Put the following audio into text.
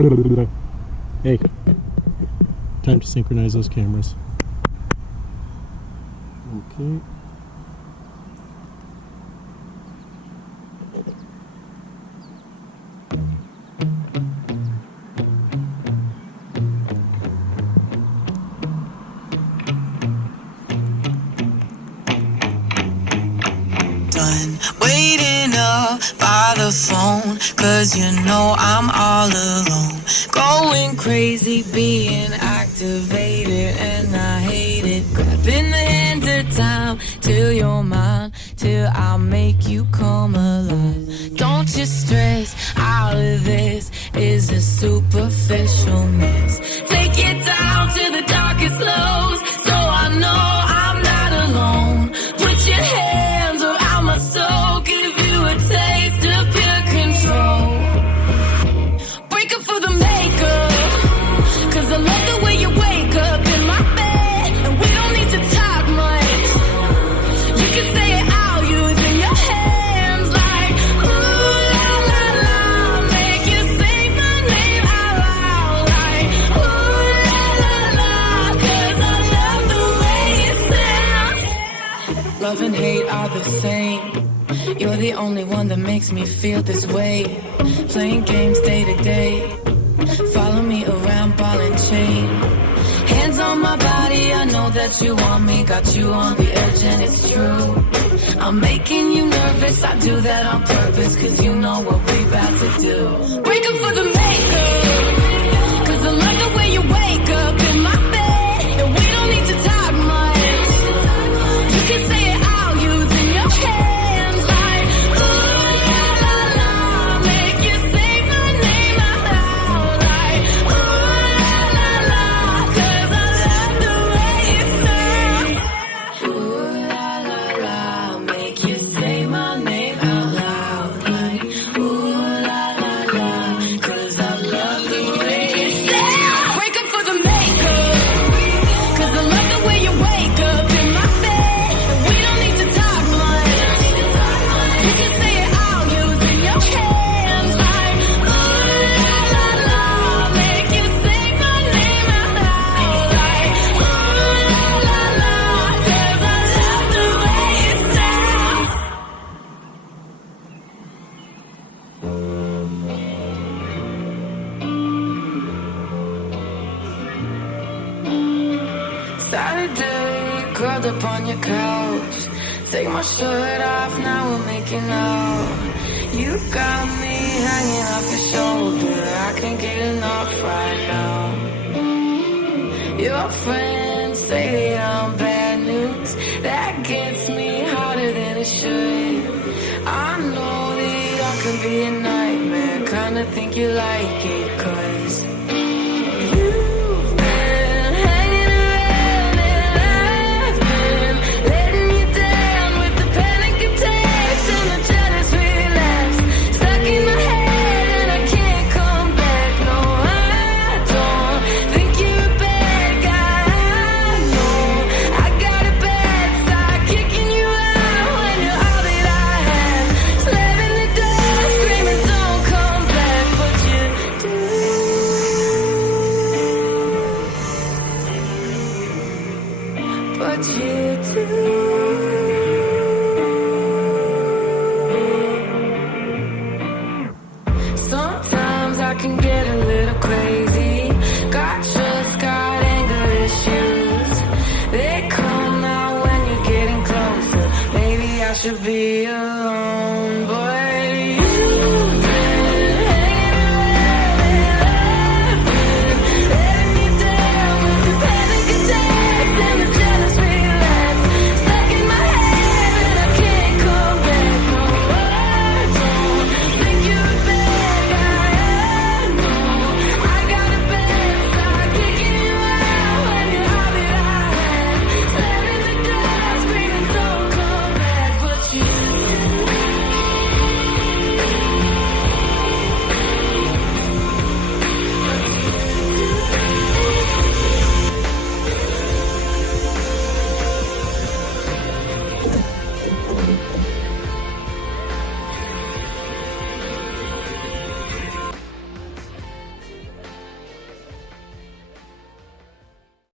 Hey, time to synchronize those cameras. Okay. Done waiting up by the phone, 'cause you know I'm all alone. Going crazy, being activated, and I hate it. Grabbing the hands of time till you're mine, till I make you come alive. Don't you stress, all of this is a superficial mess. Take it down to the darkest lows, so I know I'm not alone. Put your hands around my soul, give you a taste of pure control. Break up for the makeup, 'cause I love the way you wake up in my bed, and we don't need to talk much. You can say it out using your hands like ooh la la la. Make you say my name out loud like ooh la la la, 'cause I love the way it sounds. Love and hate are the same. You're the only one that makes me feel this way. Playing games day to day, follow me around, ball and chain. Hands on my body, I know that you want me. Got you on the edge and it's true. I'm making you nervous, I do that on purpose, 'cause you know what we about to do. Break up for the makeup, 'cause I love the way you wake up in my bed, and we don't need to talk much. You can say it out using your hands like ooh la la la. Make you say my name out loud like ooh la la la, 'cause I love the way it sounds. Ooh la la la. Make you say my name out loud like ooh la la la, 'cause I love the way it sounds. Break up for the makeup, 'cause I love the way you wake up in my bed, and we don't need to talk much. You can say it out using your hands like ooh la la la. Make you say my name out loud like ooh la la la, 'cause I love the way it sounds. Saturday, curled up on your couch. Take my shirt off, now we're making out. You got me hanging off your shoulder, I can't get enough right now. Your friends say that I'm bad news, that gets me harder than it should. I know that y'all can be a nightmare, kinda think you like it, 'cause you've been hanging around and I've been letting you down with the panic attacks and the jealous relapse. Stuck in my head and I can't come back. No, I don't think you're a bad guy. I know I got a bad side, kicking you out when you're all that I have. Slamming the door, screaming don't come back, but you do. But you do. Sometimes I can get a little crazy. Got trust, got anger issues. They come out when you're getting closer. Maybe I should be alone.